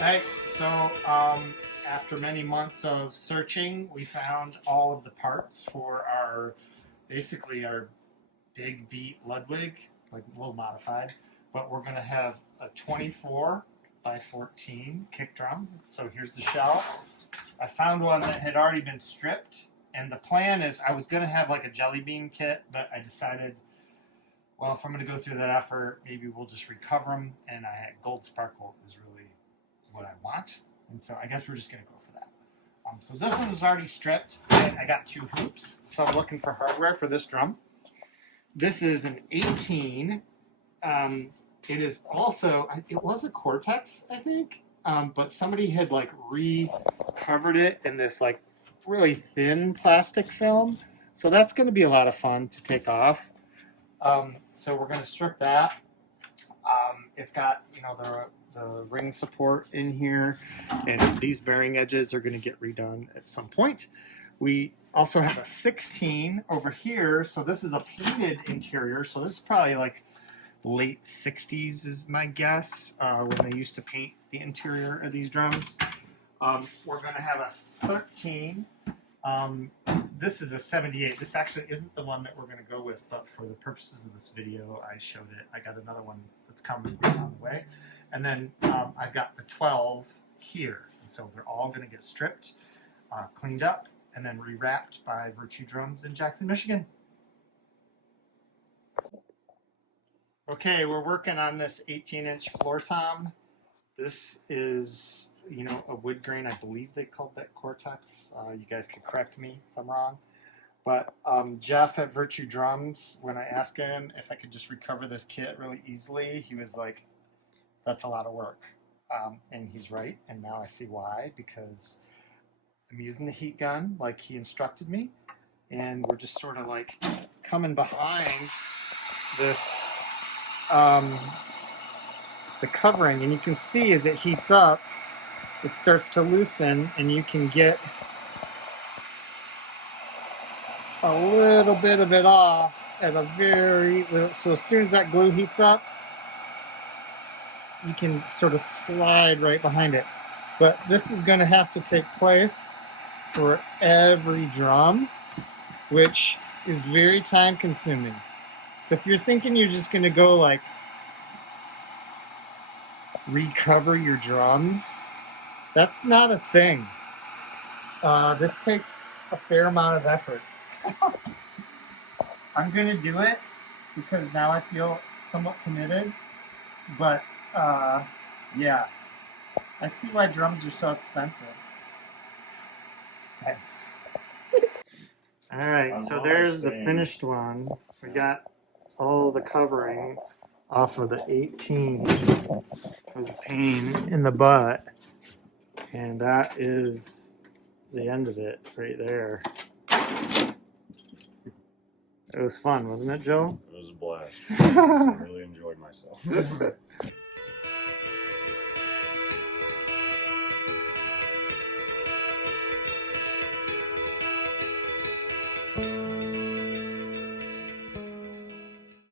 Hey, so after many months of searching, we found all of the parts for basically our big beat Ludwig, like a little modified, but we're gonna have a 24 by 14 kick drum. So here's the shell. I found one that had already been stripped, and the plan is I was gonna have like a jelly bean kit, but I decided, well, if I'm gonna go through that effort, maybe we'll just recover them, and I had gold sparkle is really what I want, and so I guess we're just gonna go for that. So this one was already stripped. I got 2 hoops, so I'm looking for hardware for this drum. This is an 18. It is also, it was a Cortex, I think, but somebody had like recovered it in this like really thin plastic film. So that's going to be a lot of fun to take off. So we're going to strip that. It's got, you know, the ring support in here, and these bearing edges are going to get redone at some point. We also have a 16 over here, so this is a painted interior, so this is probably like late 60s is my guess, when they used to paint the interior of these drums. We're going to have a 13. This is a 78. This actually isn't the one that we're going to go with, but for the purposes of this video, I showed it. I got another one that's coming on the way. And then I've got the 12 here. And so they're all going to get stripped, cleaned up, and then rewrapped by Virtue Drums in Jackson, Michigan. Okay, we're working on this 18-inch floor tom. This is, you know, a wood grain. I believe they called that Cortex. You guys could correct me if I'm wrong. But Jeff at Virtue Drums, when I asked him if I could just recover this kit really easily, he was like, that's a lot of work. And he's right, and now I see why, because I'm using the heat gun like he instructed me, and we're just sort of like coming behind this the covering, and you can see as it heats up, it starts to loosen, and you can get a little bit of it off at a very little. So as soon as that glue heats up, you can sort of slide right behind it. But this is going to have to take place for every drum, which is very time consuming. So if you're thinking you're just going to go like recover your drums, that's not a thing. This takes a fair amount of effort. I'm going to do it because now I feel somewhat committed, but yeah, I see why drums are so expensive. Thanks. All right, so there's the finished one. We got all the covering off of the 18. It was a pain in the butt, and that is the end of it right there. It was fun, wasn't it, Joe? It was a blast. I really enjoyed myself.